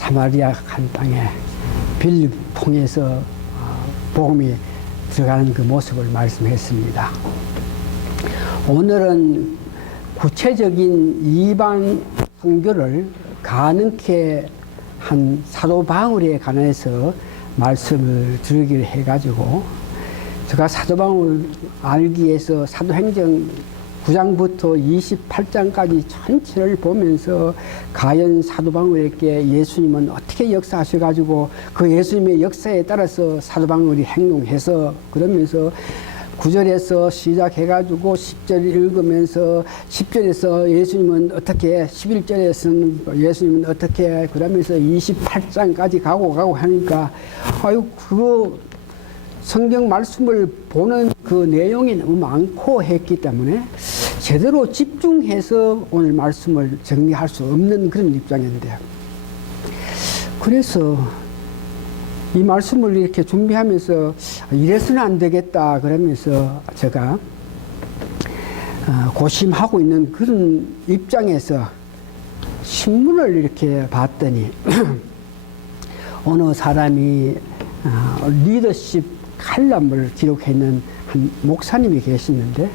사마리아 간 땅에 빌립 통해서 복음이 들어가는 그 모습을 말씀했습니다. 오늘은 구체적인 이방 선교를 가능케 한 사도 바울에 관해서 말씀을 드리기로 해가지고, 제가 사도 바울 알기 위해서 사도행전 9장부터 28장까지 전체를 보면서 과연 사도 바울에게 예수님은 어떻게 역사하셔가지고 그 예수님의 역사에 따라서 사도 바울이 행동해서, 그러면서 9절에서 시작해가지고 10절 읽으면서 10절에서 예수님은 어떻게, 11절에서는 예수님은 어떻게, 그러면서 28장까지 가고 하니까 아유, 그거 성경 말씀을 보는 그 내용이 너무 많고 했기 때문에 제대로 집중해서 오늘 말씀을 정리할 수 없는 그런 입장인데요. 그래서 이 말씀을 이렇게 준비하면서 이래서는 안 되겠다 그러면서 제가 고심하고 있는 그런 입장에서 신문을 이렇게 봤더니 어느 사람이 리더십 칼럼을 기록했는 한 목사님이 계시는데,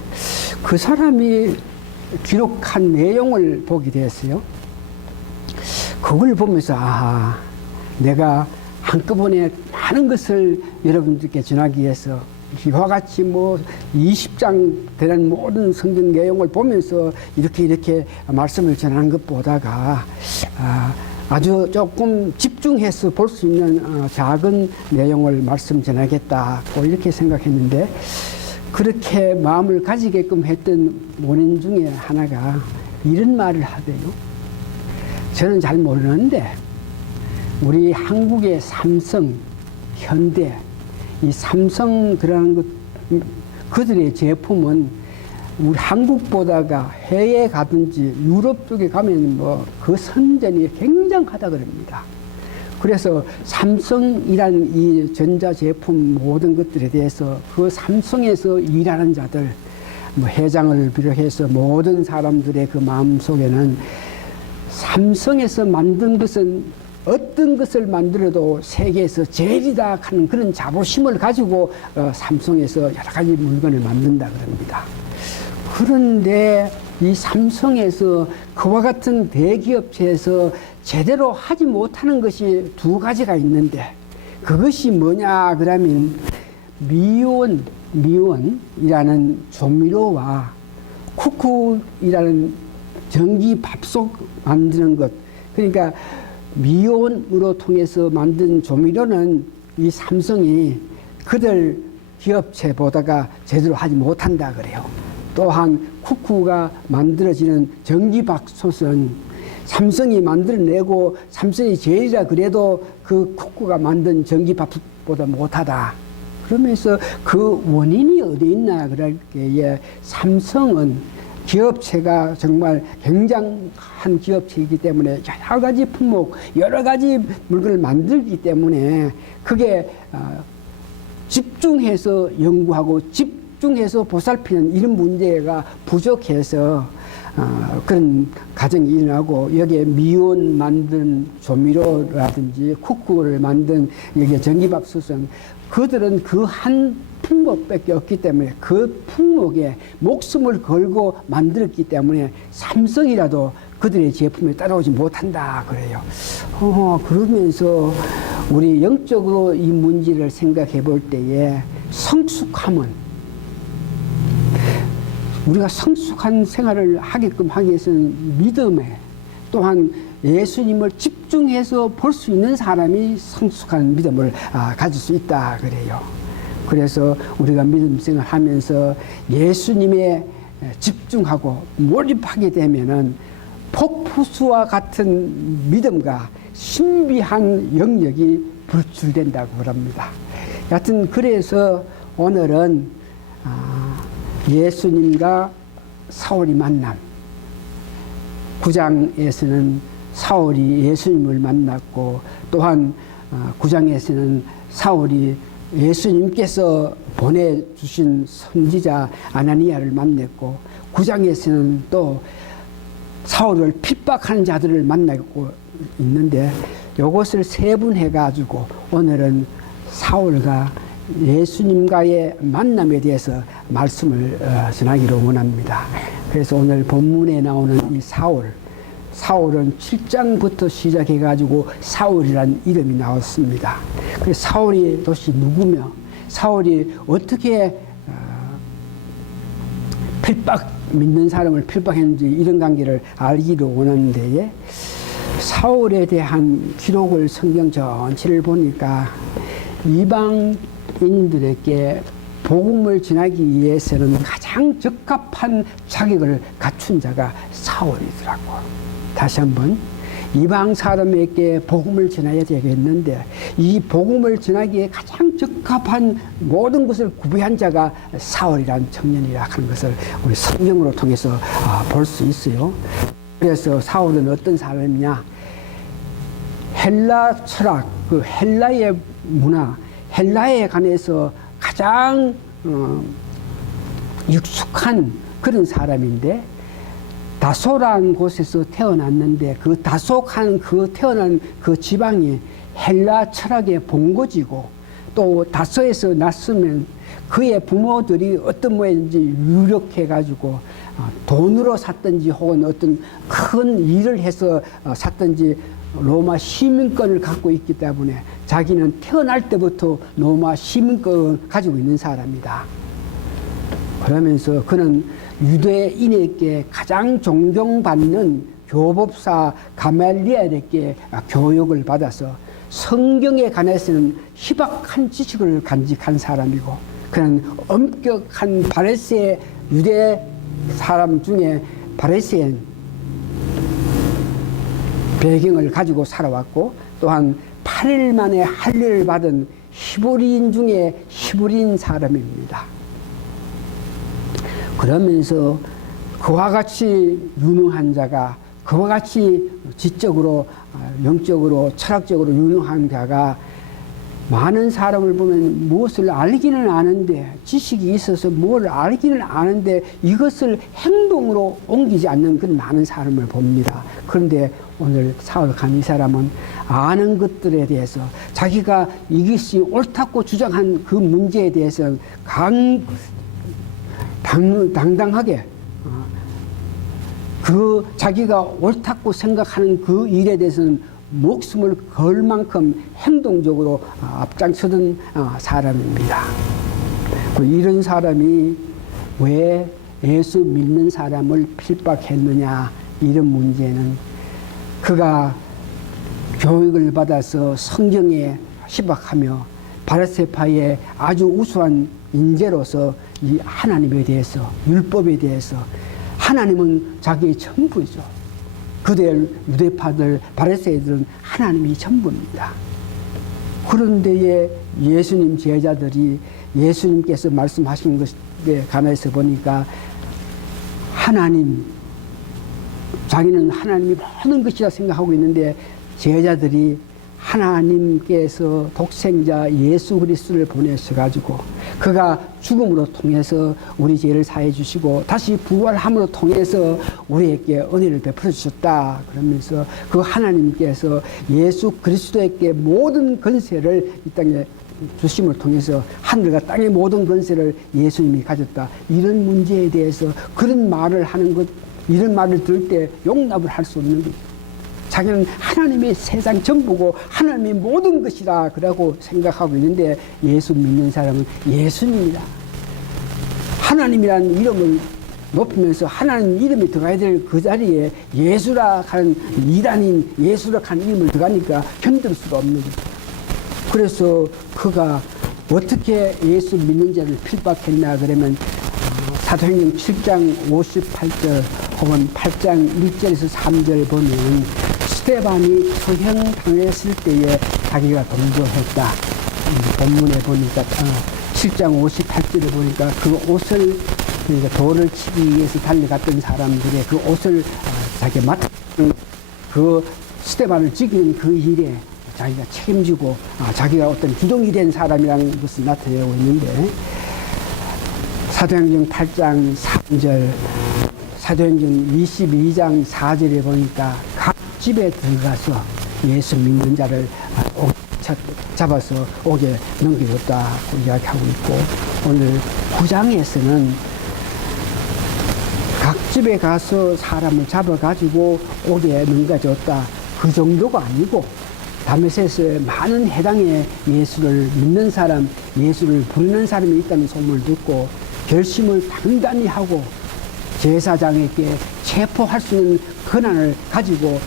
그 사람이 기록한 내용을 보게 됐어요. 그걸 보면서 아하, 내가 한꺼번에 많은 것을 여러분들께 전하기 위해서 이와 같이 뭐 20장 되는 모든 성경 내용을 보면서 이렇게 말씀을 전하는 것보다가 아주 조금 집중해서 볼 수 있는 작은 내용을 말씀 전하겠다고 이렇게 생각했는데, 그렇게 마음을 가지게끔 했던 원인 중에 하나가 이런 말을 하대요. 저는 잘 모르는데 우리 한국의 삼성, 현대, 이 삼성 그러는 것, 그들의 제품은 우리 한국보다가 해외에 가든지 유럽 쪽에 가면 뭐 그 선전이 굉장하다 그럽니다. 그래서 삼성이라는 이 전자제품 모든 것들에 대해서 그 삼성에서 일하는 자들, 뭐 회장을 비롯해서 모든 사람들의 그 마음 속에는 삼성에서 만든 것은 어떤 것을 만들어도 세계에서 제일이다 하는 그런 자부심을 가지고 삼성에서 여러 가지 물건을 만든다 그럽니다. 그런데 이 삼성에서 그와 같은 대기업체에서 제대로 하지 못하는 것이 두 가지가 있는데, 그것이 뭐냐 그러면 미원이라는 조미료와 쿠쿠이라는 전기 밥솥 만드는 것. 그러니까 미온으로 통해서 만든 조미료는 이 삼성이 그들 기업체보다가 제대로 하지 못한다 그래요. 또한 쿠쿠가 만들어지는 전기밥솥은 삼성이 만들어내고 삼성이 제일이라 그래도 그 쿠쿠가 만든 전기밥솥보다 못하다. 그러면서 그 원인이 어디 있나 그럴 때에 삼성은 기업체가 정말 굉장한 기업체이기 때문에 여러 가지 품목, 여러 가지 물건을 만들기 때문에 그게 집중해서 연구하고 집중해서 보살피는 이런 문제가 부족해서 그런 가정이 일어나고, 여기에 미온 만든 조미료라든지 쿠쿠를 만든 여기에 전기밥솥은 그들은 그 한 품목밖에 없기 때문에 그 품목에 목숨을 걸고 만들었기 때문에 삼성이라도 그들의 제품에 따라오지 못한다 그래요. 그러면서 우리 영적으로 이 문제를 생각해 볼 때에 성숙함은, 우리가 성숙한 생활을 하게끔 하기 위해서는 믿음에, 또한 예수님을 집중해서 볼 수 있는 사람이 성숙한 믿음을 가질 수 있다 그래요. 그래서 우리가 믿음 생활을 하면서 예수님에 집중하고 몰입하게 되면은 폭포수와 같은 믿음과 신비한 영역이 불출된다고 그럽니다. 여하튼 그래서 오늘은 예수님과 사울이 만남, 9장에서는 사울이 예수님을 만났고, 또한 9장에서는 사울이 예수님께서 보내주신 선지자 아나니아를 만났고, 9장에서는 또 사울을 핍박하는 자들을 만나고 있는데, 요것을 세분해 가지고 오늘은 사울과 예수님과의 만남에 대해서 말씀을 전하기로 원합니다. 그래서 오늘 본문에 나오는 이 사울은 7장부터 시작해 가지고 사울이라는 이름이 나왔습니다. 그래서 사울이 도대체 누구며 사울이 어떻게 믿는 사람을 필박했는지 이런 관계를 알기로 원하는데, 사울에 대한 기록을 성경 전체를 보니까 이방인들에게 복음을 전하기 위해서는 가장 적합한 자격을 갖춘 자가 사울이더라고. 다시 한번, 이방 사람에게 복음을 전해야 되겠는데 이 복음을 전하기에 가장 적합한 모든 것을 구비한 자가 사울이라는 청년이라 하는 것을 우리 성경으로 통해서 볼 수 있어요. 그래서 사울은 어떤 사람이냐? 헬라 철학, 그 헬라의 문화, 헬라에 관해서 가장 익숙한 그런 사람인데, 다소라는 곳에서 태어났는데 그 다소한 그 태어난 그 지방이 헬라 철학의 본거지고, 또 다소에서 났으면 그의 부모들이 어떤 모양인지 유력해 가지고 돈으로 샀든지 혹은 어떤 큰 일을 해서 샀든지 로마 시민권을 갖고 있기 때문에 자기는 태어날 때부터 로마 시민권을 가지고 있는 사람이다. 그러면서 그는 유대인에게 가장 존경받는 교법사 가말리엘에게 교육을 받아서 성경에 관해서는 희박한 지식을 간직한 사람이고, 그는 엄격한 바리새 유대 사람 중에 바리새인 배경을 가지고 살아왔고, 또한 8일 만에 할례를 받은 히브리인 중에 히브리인 사람입니다. 그러면서 그와 같이 유능한 자가, 그와 같이 지적으로, 영적으로, 철학적으로 유능한 자가 많은 사람을 보면 무엇을 알기는 아는데, 지식이 있어서 뭘 알기는 아는데 이것을 행동으로 옮기지 않는 그런 많은 사람을 봅니다. 그런데 오늘 사울한 이 사람은 아는 것들에 대해서, 자기가 이것이 옳다고 주장한 그 문제에 대해서는 당당하게 그 자기가 옳다고 생각하는 그 일에 대해서는 목숨을 걸 만큼 행동적으로 앞장서던 사람입니다. 이런 사람이 왜 예수 믿는 사람을 필박했느냐, 이런 문제는 그가 교육을 받아서 성경에 희박하며 바리새파의 아주 우수한 인재로서 이 하나님에 대해서, 율법에 대해서, 하나님은 자기의 전부죠. 그들 유대파들, 바리새인들은 하나님이 전부입니다. 그런데 예수님 제자들이 예수님께서 말씀하신 것에 관해서 보니까 하나님, 자기는 하나님이 모든 것이라 생각하고 있는데, 제자들이 하나님께서 독생자 예수 그리스도를 보내셔가지고 그가 죽음으로 통해서 우리 죄를 사해 주시고 다시 부활함으로 통해서 우리에게 은혜를 베풀어 주셨다. 그러면서 그 하나님께서 예수 그리스도에게 모든 권세를 이 땅에 주심을 통해서 하늘과 땅의 모든 권세를 예수님이 가졌다. 이런 문제에 대해서 그런 말을 하는 것, 이런 말을 들을 때 용납을 할 수 없는 거죠. 자기는 하나님의 세상 전부고 하나님의 모든 것이라 그러고 생각하고 있는데, 예수 믿는 사람은 예수님이다. 하나님이라는 이름을 높이면서 하나님 이름이 들어가야 될 그 자리에 예수라 하는 이단인 예수라 하는 이름을 들어가니까 견딜 수가 없는 거죠. 그래서 그가 어떻게 예수 믿는 자를 필박했나 그러면 사도행전 7장 58절 혹은 8장 1절에서 3절 보면 스데반이 처형당했을 때에 자기가 동조했다. 본문에 보니까 7장 58절에 보니까 그 옷을, 그러니까 돌을 치기 위해서 달려갔던 사람들의 그 옷을 자기가 맡은 그 스데반을 죽이는 그 일에 자기가 책임지고 자기가 어떤 주동이 된 사람이라는 것을 나타내고 있는데, 사도행전 8장 3절, 사도행전 22장 4절에 보니까 각 집에 들어가서 예수 믿는 자를 잡아서 옥에 넘겨줬다고 이야기하고 있고, 오늘 9장에서는 각 집에 가서 사람을 잡아가지고 옥에 넘겨줬다, 그 정도가 아니고 다메섹에 많은 해당의 예수를 믿는 사람, 예수를 부르는 사람이 있다는 소문을 듣고 결심을 단단히 하고 제사장에게 체포할 수 있는 권한을 가지고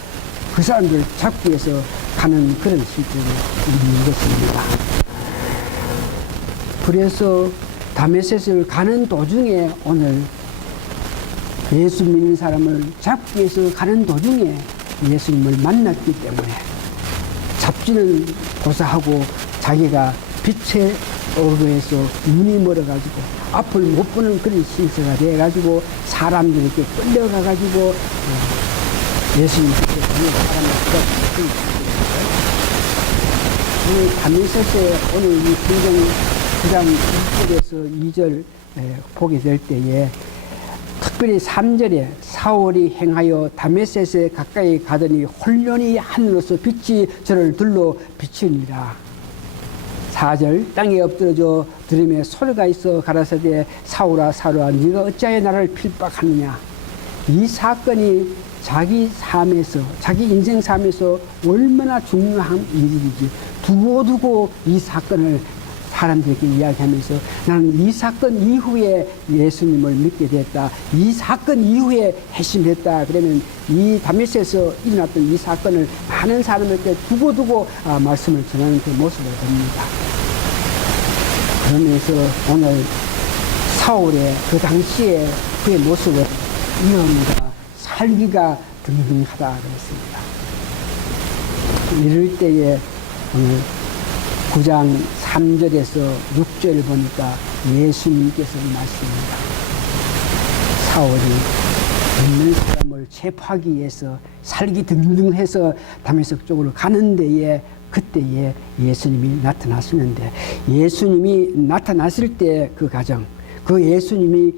그 사람들을 잡기 위해서 가는 그런 실정이 있는 것입니다. 그래서 다메섹을 가는 도중에 오늘 예수 믿는 사람을 잡기 위해서 가는 도중에 예수님을 만났기 때문에 잡지는 고사하고 자기가 빛에 어그에서 눈이 멀어가지고 앞을 못 보는 그런 신세가 돼가지고 사람들에게 끌려가가지고 예수님께서 사람을 잡았습니다. 다메섹에 오늘 이 성경 9장 1절에서 2절 보게 될 때에 특별히 3절에 사울이 행하여 다메섹에 가까이 가더니 홀련히 하늘로서 빛이 저를 둘러 비추니라. 4절 땅에 엎드러져 들음에 소리가 있어 가라사대 사울아 사울아 네가 어찌하여 나를 필박하느냐. 이 사건이 자기 삶에서, 자기 인생 삶에서 얼마나 중요한 일인지 두고두고 이 사건을 사람들에게 이야기하면서 나는 이 사건 이후에 예수님을 믿게 됐다, 이 사건 이후에 회심했다. 그러면 이 다메섹에서 일어났던 이 사건을 많은 사람에게 두고두고 말씀을 전하는 그 모습을 봅니다. 그러면서 오늘 사울의 그 당시에 그의 모습을 위험과 살기가 등등하다 그랬습니다. 이럴 때에 오늘 9장 3절에서 6절을 보니까 예수님께서 말씀입니다. 사울이 믿는 사람을 체포하기 위해서 살기 등등해서 다메섹 쪽으로 가는 데에 그때에 예수님이 나타나시는데, 예수님이 나타났을 때 그 과정, 그 예수님이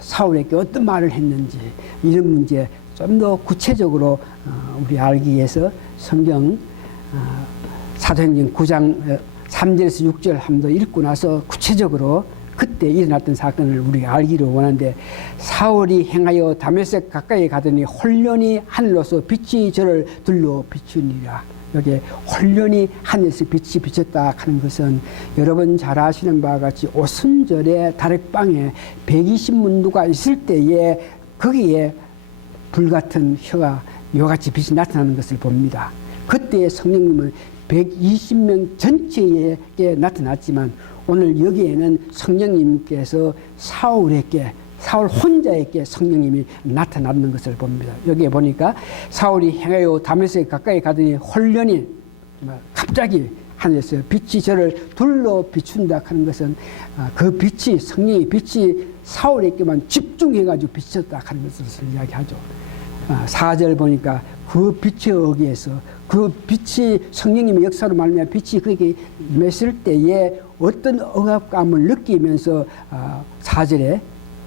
사울에게 어떤 말을 했는지 이런 문제 좀 더 구체적으로 우리 알기 위해서 성경 사도행전 9장 3절에서 6절 한 번 더 읽고 나서 구체적으로 그때 일어났던 사건을 우리가 알기를 원하는데, 사울이 행하여 다메섹 가까이 가더니 홀련히 하늘로서 빛이 저를 둘러 비추니라. 여기에 홀련히 하늘에서 빛이 비쳤다 하는 것은 여러분 잘 아시는 바와 같이 오순절에 다락방에 120문도가 있을 때에 거기에 불같은 혀가 이와같이 빛이 나타나는 것을 봅니다. 그때 성령님은 120명 전체에게 나타났지만 오늘 여기에는 성령님께서 사울 혼자에게 성령님이 나타나는 것을 봅니다. 여기에 보니까 사울이 행하여 다메섹 가까이 가더니 홀련히 갑자기 하늘에서 빛이 저를 둘러 비춘다 하는 것은 그 빛이, 성령의 빛이 사울에게만 집중해가지고 비쳤다 하는 것을 이야기하죠. 4절 보니까 그 빛에 의해서 그 빛이 성령님의 역사로 말미암아 빛이 그에게 임했을 때에 어떤 억압감을 느끼면서 4절에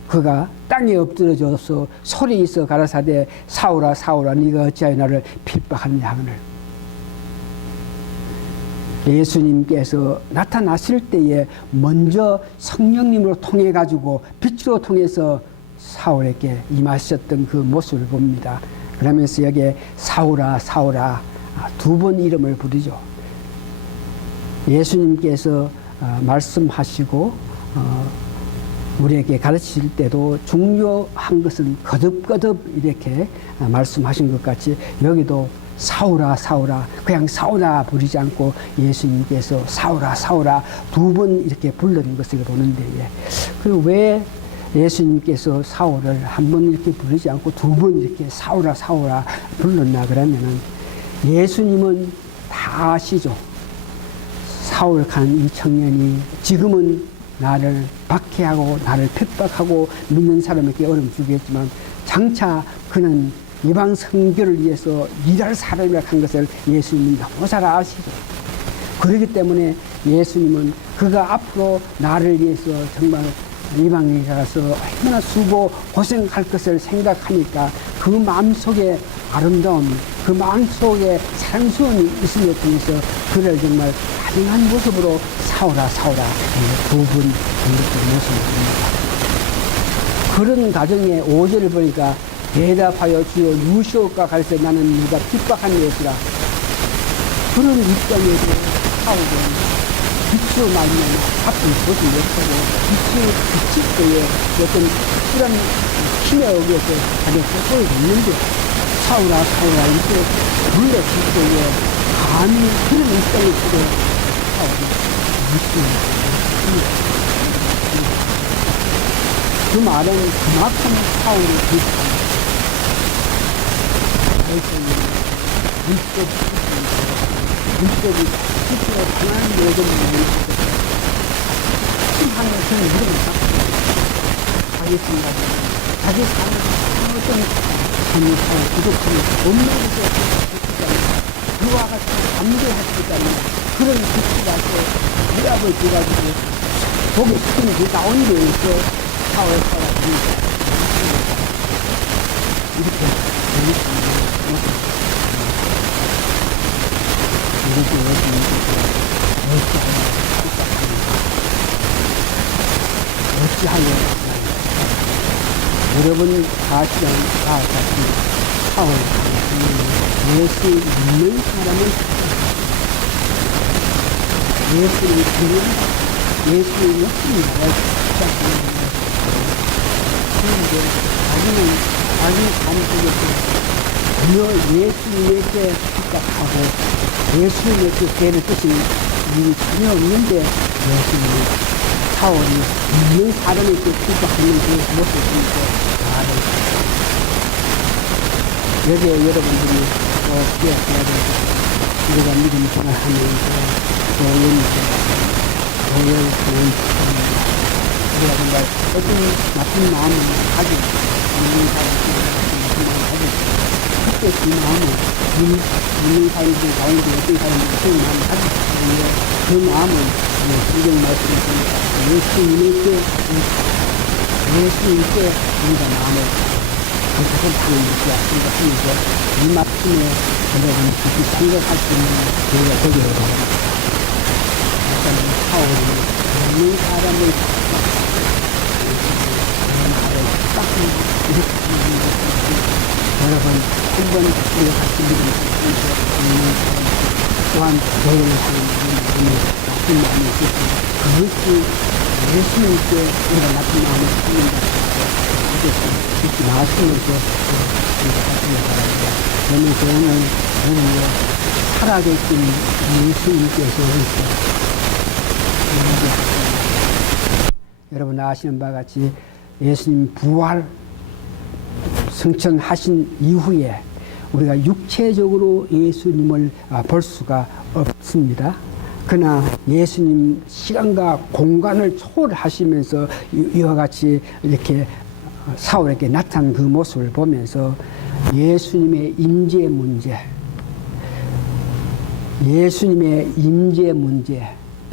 그가 땅에 엎드러져서 소리 있어 가라사대 사울아 사울아 네가 어찌하여 나를 핍박하느냐 하거늘. 예수님께서 나타났을 때에 먼저 성령님으로 통해 가지고 빛으로 통해서 사울에게 임하셨던 그 모습을 봅니다. 그러면서 여기에 사울아 사울아 두 번 이름을 부르죠. 예수님께서 말씀하시고 우리에게 가르칠 때도 중요한 것은 거듭거듭 이렇게 말씀하신 것 같이 여기도 사울아 사울아 그냥 사울아 부르지 않고 예수님께서 사울아 사울아 두 번 이렇게 불러낸 것을 보는데, 그 왜 예수님께서 사울을 한 번 이렇게 부르지 않고 두 번 이렇게 사울아 사울아 불렀나 그러면은 예수님은 다 아시죠. 사울 간 이 청년이 지금은 나를 박해하고 나를 핍박하고 믿는 사람에게 어려움 주겠지만 장차 그는 이방 선교를 위해서 일할 사람이라고 한 것을 예수님은 너무 잘 아시죠. 그렇기 때문에 예수님은 그가 앞으로 나를 위해서 정말 이방에 가서 얼마나 수고 고생할 것을 생각하니까 그 마음속에 아름다움, 그 마음속에 사랑스러움이 있음을 통해서 그를 정말 다정한 모습으로 사오라 두 분 이렇게 모습입니다. 그런 가정의 5절을 보니까 대답하여 주여 누시올까 가르쳐 나는 누가 핍박한 예수라. 그런 입장에서 사오는 빛으로 말미암아 앞을 보지 못하고 빛이 비칠 때에 어떤 특별한 힘에 의해서 자기가 소속이 됐는데 사오라 이렇게 불러질 때에 감히 그런 입장에서도 사오는 그 말은 그만큼 사울이 비슷합니다. 물법이 스스로 강한 모든 일을 힘하는 그런 이름을 갖고 자기 생각에 자기 삶을 어떤 삶을 부족함을 없는 것에 그와 같이 감개했기 때문에 그런 빛이 나서 대답을 줘가지고 독의 스킨이 그 가운데 있어 사회 사람이 이렇게 어찌하여 여러분 다 같이 사회 예수 믿는 사람은 예수를 믿는 예수의 역사를 시작합니다. 그런데 자기는 자기 삶 속에서 전혀 예수님에게 집착하고 예수님에게 대를 뜻이 전혀 없는데 예수님이 사울이 믿는 사람에게 집착하는 그 모습을 말을 여기에 여러분들이 또 기억해야 되고 우리가 믿음 생활하면서 교회를 우리가 정말 어떤 나쁜 마음을 가지고 있는 사람들이 그때 그 마음을 있는 사람들 가운데 어떤 사람이 그런 마음을 가지고 있는데 그 마음을 성경 말씀에서 예수님께 우리가 마음을 그것을 하는 것이야 생각하면서 이 말씀에 여러분이 깊이 생각할 수 있는 교회가 되기를 바랍니다. 사울이 있는 사람을 딱 이렇게 여러분 한번 우리가 같이 믿는 사람 또한 교회를 하는 분이 나쁜 마음이 있겠지만 그것이 예수님께 우리가 나쁜 마음을 갖는다. 이렇게 말씀으로서 하시기 바랍니다. 그러면서 오늘 여러분의 살아계신 예수님께서 여러분 아시는 바와 같이 예수님 부활 승천하신 이후에 우리가 육체적으로 예수님을 볼 수가 없습니다. 그러나 예수님 시간과 공간을 초월하시면서 이와 같이 이렇게 사울에게 나타난 그 모습을 보면서 예수님의 임재 문제,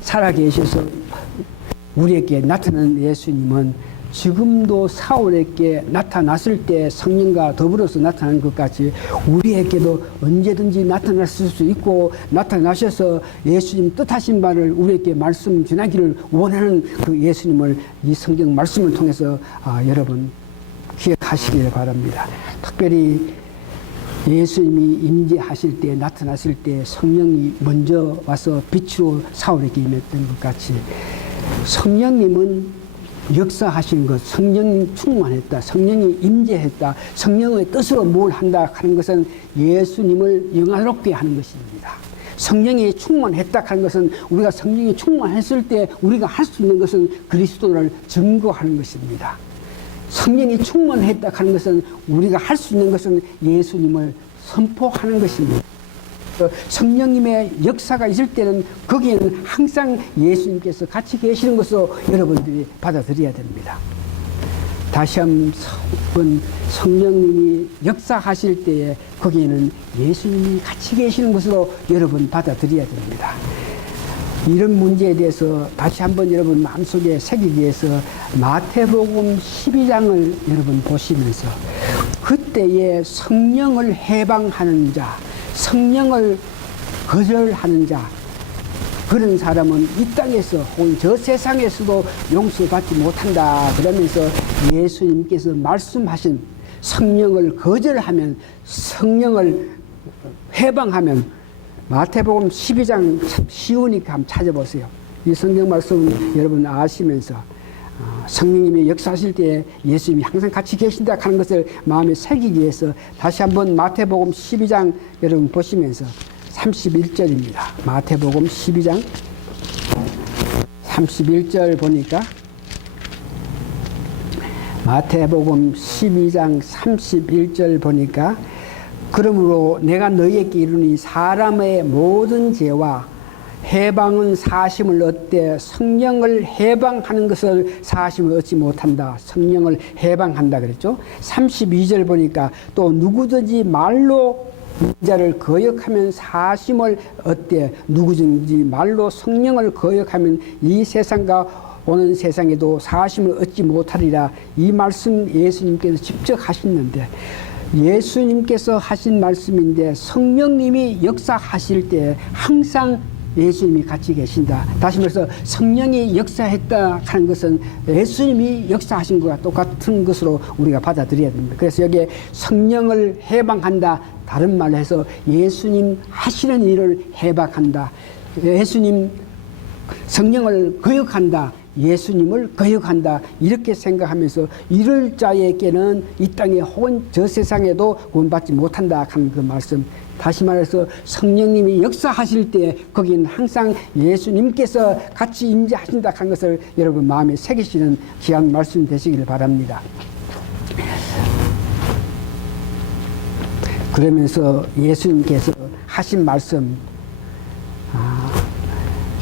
살아계셔서 우리에게 나타난 예수님은 지금도 사울에게 나타났을 때 성령과 더불어서 나타난 것 같이 우리에게도 언제든지 나타났을 수 있고 나타나셔서 예수님 뜻하신 바를 우리에게 말씀 전하기를 원하는 그 예수님을 이 성경 말씀을 통해서 여러분 기억하시기를 바랍니다. 특별히 예수님이 임재하실 때 나타났을 때 성령이 먼저 와서 빛으로 사울에게 임했던 것 같이 성령님은 역사하시는 것, 성령이 충만했다, 성령이 임재했다, 성령의 뜻으로 뭘 한다 하는 것은 예수님을 영화롭게 하는 것입니다. 성령이 충만했다 하는 것은 우리가 성령이 충만했을 때 우리가 할 수 있는 것은 그리스도를 증거하는 것입니다. 성령이 충만했다 하는 것은 우리가 할 수 있는 것은 예수님을 선포하는 것입니다. 성령님의 역사가 있을 때는 거기에는 항상 예수님께서 같이 계시는 것으로 여러분들이 받아들여야 됩니다. 다시 한번 성령님이 역사하실 때에 거기에는 예수님이 같이 계시는 것으로 여러분 받아들여야 됩니다. 이런 문제에 대해서 다시 한번 여러분 마음속에 새기기 위해서 마태복음 12장을 여러분 보시면서 그때에 성령을 해방하는 자, 성령을 거절하는 자, 그런 사람은 이 땅에서 혹은 저 세상에서도 용서받지 못한다 그러면서 예수님께서 말씀하신 성령을 거절하면, 성령을 해방하면, 마태복음 12장 참 쉬우니까 한번 찾아보세요. 이 성경 말씀 여러분 아시면서 성령님이 역사하실 때 예수님이 항상 같이 계신다 하는 것을 마음에 새기기 위해서 다시 한번 마태복음 12장 여러분 보시면서 31절입니다. 마태복음 12장 31절 보니까 마태복음 12장 31절 보니까 그러므로 내가 너희에게 이르니 사람의 모든 죄와 해방은 사심을 얻되 성령을 해방하는 것을 사심을 얻지 못한다. 성령을 해방한다 그랬죠. 32절 보니까 또 누구든지 말로 자를 거역하면 사심을 얻되 누구든지 말로 성령을 거역하면 이 세상과 오는 세상에도 사심을 얻지 못하리라. 이 말씀 예수님께서 직접 하셨는데, 예수님께서 하신 말씀인데 성령님이 역사하실 때 항상 예수님이 같이 계신다. 다시 말해서 성령이 역사했다 하는 것은 예수님이 역사하신 것과 똑같은 것으로 우리가 받아들여야 됩니다. 그래서 여기에 성령을 해방한다, 다른 말로 해서 예수님 하시는 일을 해방한다. 예수님 성령을 거역한다, 예수님을 거역한다, 이렇게 생각하면서 이럴 자에게는 이 땅에 혹은 저 세상에도 구원받지 못한다 하는 그 말씀. 다시 말해서 성령님이 역사하실 때 거기는 항상 예수님께서 같이 임재하신다 하는 것을 여러분 마음에 새기시는 귀한 말씀 되시기를 바랍니다. 그러면서 예수님께서 하신 말씀,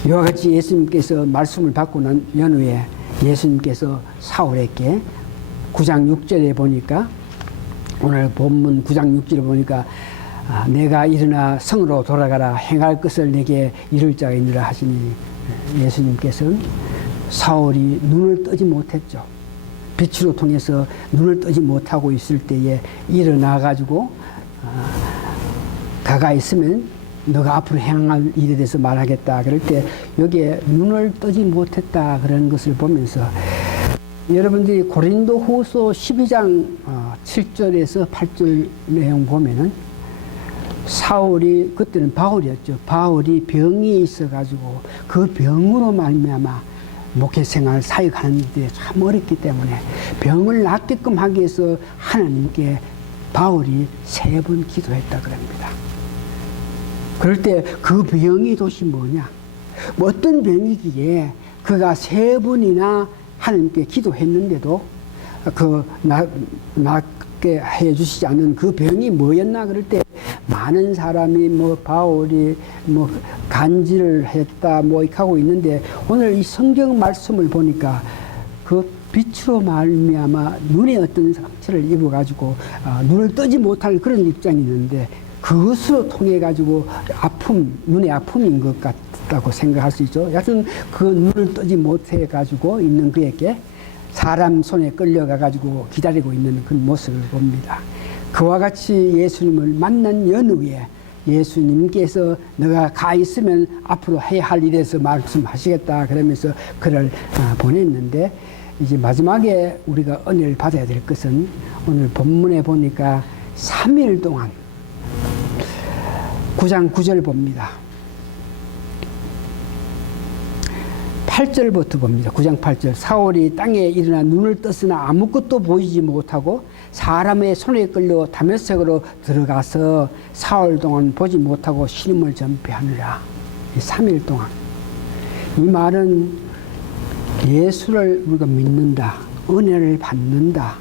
이와 같이 예수님께서 말씀을 받고 난 연후에 예수님께서 사울에게 9장 6절에 보니까, 오늘 본문 9장 6절에 보니까 내가 일어나 성으로 돌아가라, 행할 것을 내게 이룰 자가 있느라 하시니, 예수님께서는 사울이 눈을 뜨지 못했죠. 빛으로 통해서 눈을 뜨지 못하고 있을 때에 일어나 가지고 가까이 있으면 너가 앞으로 행할 일에 대해서 말하겠다. 그럴 때 여기에 눈을 뜨지 못했다 그런 것을 보면서, 여러분들이 고린도 후서 12장 7절에서 8절 내용 보면은 사울이, 그때는 바울이었죠. 바울이 병이 있어가지고 그 병으로 말미암아 목회생활 사역하는 데 참 어렵기 때문에 병을 낫게끔 하기 위해서 하나님께 바울이 3번 기도했다 그럽니다. 그럴 때 그 병이 도대체 뭐냐? 뭐 어떤 병이기에 그가 3번이나 하나님께 기도했는데도 낫게 해주시지 않는 그 병이 뭐였나? 그럴 때 많은 사람이 바울이 간질을 했다 이렇게 하고 있는데, 오늘 이 성경 말씀을 보니까 그 빛으로 말미암아 눈에 어떤 상처를 입어가지고 눈을 뜨지 못할 그런 입장이 있는데, 그것으로 통해 가지고 눈의 아픔인 것 같다고 생각할 수 있죠. 여하튼 그 눈을 뜨지 못해 가지고 있는 그에게 사람 손에 끌려가 가지고 기다리고 있는 그 모습을 봅니다. 그와 같이 예수님을 만난 연후에 예수님께서 너가 가 있으면 앞으로 해야 할 일에서 말씀하시겠다 그러면서 그를 보냈는데, 이제 마지막에 우리가 은혜를 받아야 될 것은 오늘 본문에 보니까 3일 동안 9장 9절 봅니다. 8절부터 봅니다. 9장 8절. 사울이 땅에 일어나 눈을 떴으나 아무것도 보이지 못하고 사람의 손에 끌려 다메섹으로 들어가서 사흘 동안 보지 못하고 신음을 전폐하느라. 3일 동안. 이 말은 예수를 우리가 믿는다, 은혜를 받는다,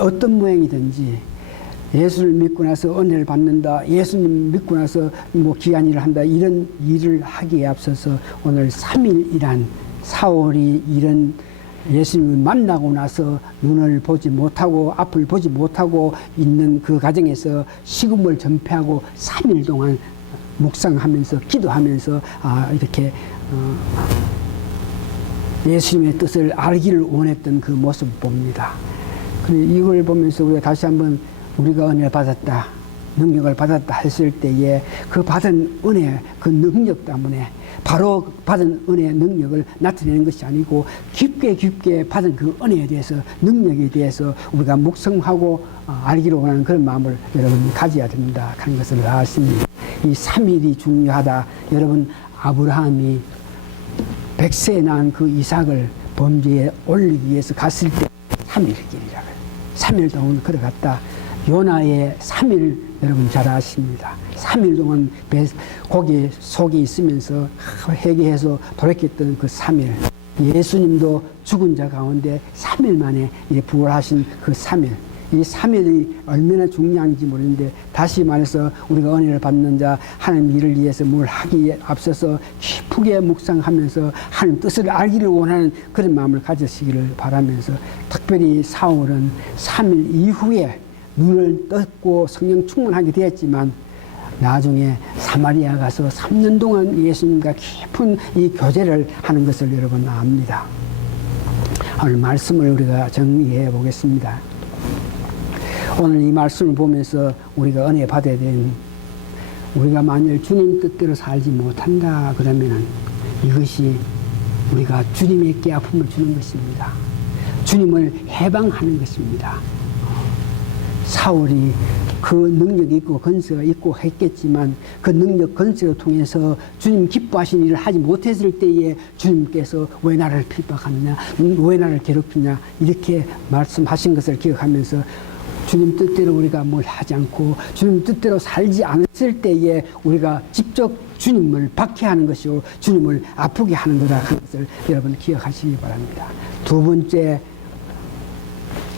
어떤 모양이든지 예수를 믿고 나서 은혜를 받는다, 예수님 믿고 나서 귀한 일을 한다, 이런 일을 하기에 앞서서 오늘 3일이란 사울이 이런 예수님을 만나고 나서 눈을 보지 못하고 앞을 보지 못하고 있는 그 과정에서 식음을 전폐하고 3일 동안 묵상하면서 기도하면서 이렇게 예수님의 뜻을 알기를 원했던 그 모습을 봅니다. 이걸 보면서 우리가 다시 한번 우리가 은혜를 받았다, 능력을 받았다 했을 때에 그 받은 은혜, 그 능력 때문에 바로 받은 은혜의 능력을 나타내는 것이 아니고 깊게 받은 그 은혜에 대해서, 능력에 대해서 우리가 묵상하고 알기로 원하는 그런 마음을 여러분 가져야 된다 하는 것을 아십니다. 이 3일이 중요하다. 여러분, 아브라함이 100세에 낳은 그 이삭을 범죄에 올리기 위해서 갔을 때 3일 길이라고 해요. 3일 동안 걸어갔다. 요나의 3일 여러분 잘 아십니다. 3일 동안 고기 속에 있으면서 회개해서 돌이켰던 그 3일. 예수님도 죽은 자 가운데 3일 만에 부활하신 그 3일. 이 3일이 얼마나 중요한지 모르는데, 다시 말해서 우리가 은혜를 받는 자, 하나님 일을 위해서 뭘 하기에 앞서서 깊게 묵상하면서 하나님 뜻을 알기를 원하는 그런 마음을 가지시기를 바라면서, 특별히 사울은 3일 이후에 눈을 떴고 성령 충만하게 되었지만 나중에 사마리아 가서 3년 동안 예수님과 깊은 이 교제를 하는 것을 여러분 압니다. 오늘 말씀을 우리가 정리해 보겠습니다. 오늘 이 말씀을 보면서 우리가 은혜 받아야 되는, 우리가 만일 주님 뜻대로 살지 못한다 그러면은 이것이 우리가 주님에게 아픔을 주는 것입니다. 주님을 해방하는 것입니다. 사울이 그 능력이 있고 건세가 있고 했겠지만 그 능력 건세를 통해서 주님 기뻐하신 일을 하지 못했을 때에 주님께서 왜 나를 핍박하느냐, 왜 나를 괴롭히냐 이렇게 말씀하신 것을 기억하면서 주님 뜻대로 우리가 뭘 하지 않고 주님 뜻대로 살지 않았을 때에 우리가 직접 주님을 박해하는 것이고 주님을 아프게 하는 거다 하는 것을 여러분 기억하시기 바랍니다. 두 번째,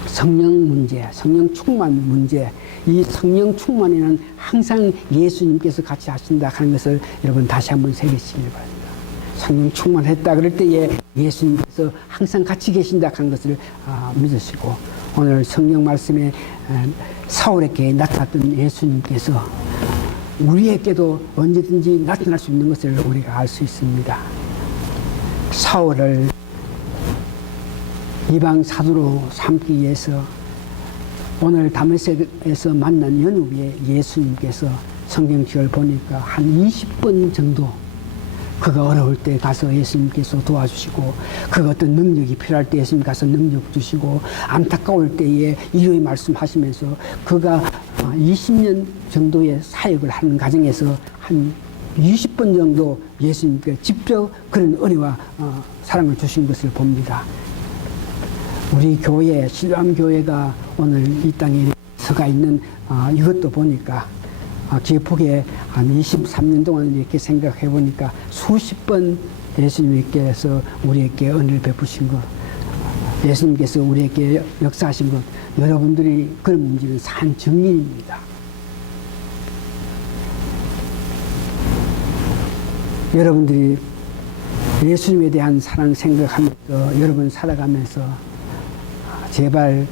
성령 문제, 성령 충만 문제. 이 성령 충만에는 항상 예수님께서 같이 하신다 하는 것을 여러분 다시 한번 새기시기 바랍니다. 성령 충만했다 그럴 때에 예수님께서 항상 같이 계신다 하는 것을 믿으시고, 오늘 성령 말씀에 사울에게 나타났던 예수님께서 우리에게도 언제든지 나타날 수 있는 것을 우리가 알 수 있습니다. 사울을 이방 사도로 삼기 위해서 오늘 다메섹에서 만난 연후에 예수님께서 성경책을 보니까 한 20번 정도 그가 어려울 때 가서 예수님께서 도와주시고, 그가 어떤 능력이 필요할 때 예수님 가서 능력 주시고, 안타까울 때에 이루의 말씀하시면서 그가 20년 정도의 사역을 하는 과정에서 한 20번 정도 예수님께 직접 그런 은혜와 사랑을 주신 것을 봅니다. 우리 교회, 신람 교회가 오늘 이 땅에 서가 있는 이것도 보니까 기쁘게 한 23년 동안 이렇게 생각해 보니까 수십 번 예수님께서 우리에게 은혜를 베푸신 것, 예수님께서 우리에게 역사하신 것, 여러분들이 그런 문제는 산 증인입니다. 여러분들이 예수님에 대한 사랑 생각하면서 여러분 살아가면서 제발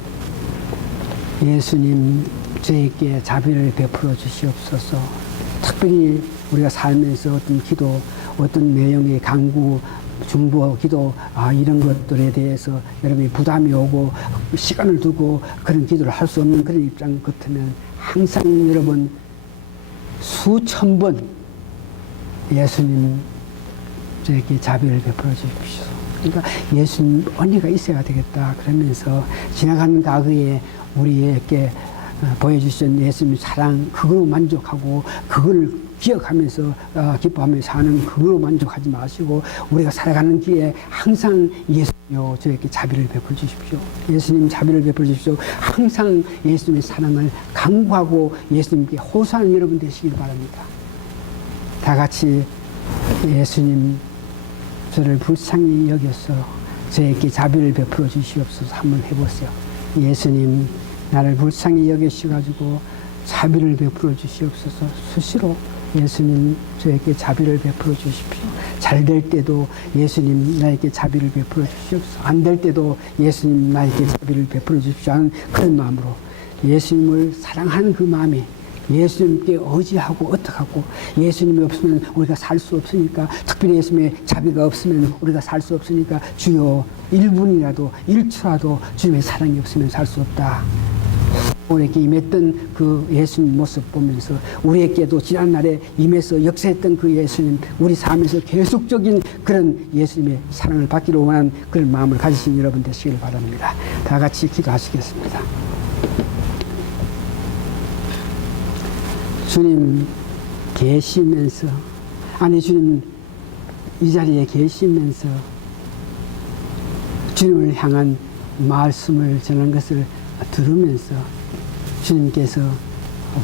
예수님 저에게 자비를 베풀어 주시옵소서. 특별히 우리가 살면서 어떤 기도, 어떤 내용의 강구, 중보, 기도 이런 것들에 대해서 여러분이 부담이 오고 시간을 두고 그런 기도를 할 수 없는 그런 입장 같으면 항상 여러분 수천 번 예수님 저에게 자비를 베풀어 주십시오. 그러니까 예수님 언니가 있어야 되겠다 그러면서 지나가는 과거에 우리에게 보여주신 예수님 사랑, 그걸로 만족하고 그걸 기억하면서 기뻐하면서 사는 그걸로 만족하지 마시고, 우리가 살아가는 길에 항상 예수님요 저에게 자비를 베풀어 주십시오. 예수님 자비를 베풀어 주십시오. 항상 예수님의 사랑을 강구하고 예수님께 호소하는 여러분 되시길 바랍니다. 다 같이 예수님 저를 불쌍히 여겨서 저에게 자비를 베풀어 주시옵소서 한번 해보세요. 예수님 나를 불쌍히 여기셔가지고 자비를 베풀어 주시옵소서. 수시로 예수님 저에게 자비를 베풀어 주십시오. 잘 될 때도 예수님 나에게 자비를 베풀어 주시옵소서. 안 될 때도 예수님 나에게 자비를 베풀어 주십시오 하는 그런 마음으로 예수님을 사랑하는 그 마음에 예수님께 의지하고 어떡하고, 예수님이 없으면 우리가 살 수 없으니까, 특별히 예수님의 자비가 없으면 우리가 살 수 없으니까 주여 1분이라도 1초라도 주님의 사랑이 없으면 살 수 없다. 우리에게 임했던 그 예수님 모습 보면서 우리에게도 지난날에 임해서 역사했던 그 예수님, 우리 삶에서 계속적인 그런 예수님의 사랑을 받기를 원하는 그런 마음을 가지신 여러분 되시길 바랍니다. 다 같이 기도하시겠습니다. 주님 계시면서, 아니 주님 이 자리에 계시면서 주님을 향한 말씀을 전한 것을 들으면서 주님께서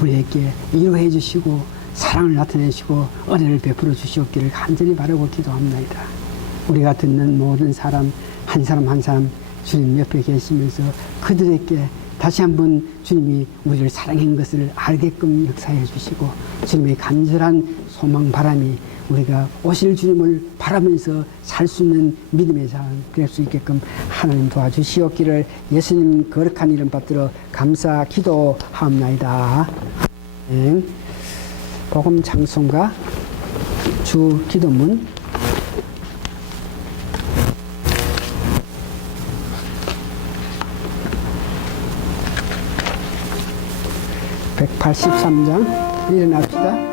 우리에게 위로해 주시고 사랑을 나타내시고 은혜를 베풀어 주시옵기를 간절히 바라고 기도합니다. 우리가 듣는 모든 사람 한 사람 한 사람 주님 옆에 계시면서 그들에게 다시 한번 주님이 우리를 사랑한 것을 알게끔 역사해 주시고 주님의 간절한 소망 바람이 우리가 오실 주님을 바라면서 살 수 있는 믿음의 삶 될 수 있게끔 하나님 도와주시옵기를 예수님 거룩한 이름 받들어 감사 기도하옵나이다. 복음 찬송가 주 기도문 183장 일어납시다.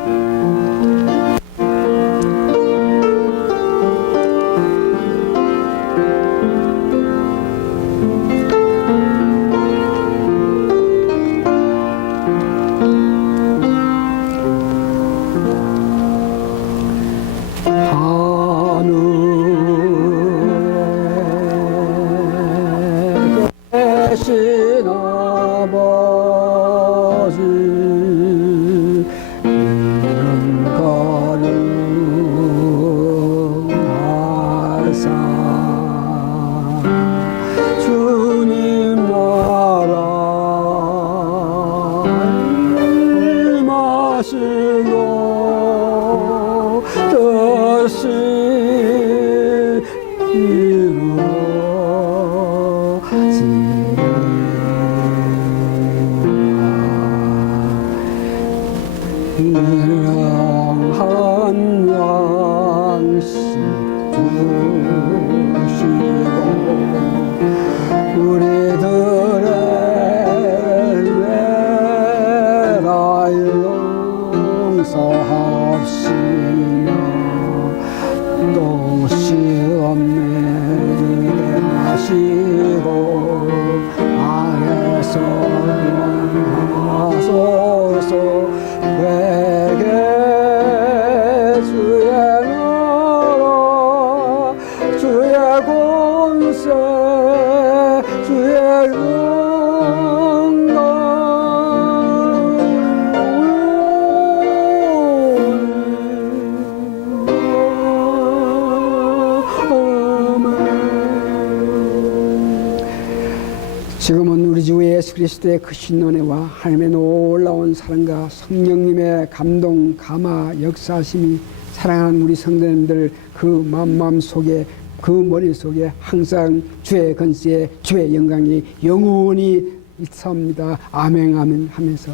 지금은 우리 주 예수 그리스도의 크신 은혜와 하나님의 놀라운 사랑과 성령님의 감동, 감화, 역사하심이 사랑하는 우리 성도님들 그 마음속에 그 머릿속에 항상 주의 건세에 주의 영광이 영원히 있사옵니다. 아멘 아멘 하면서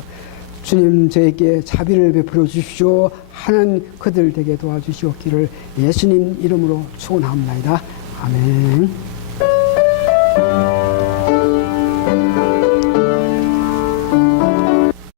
주님 저에게 자비를 베풀어 주십시오 하는 그들 되게 도와주시옵기를 예수님 이름으로 축원합니다. 아멘.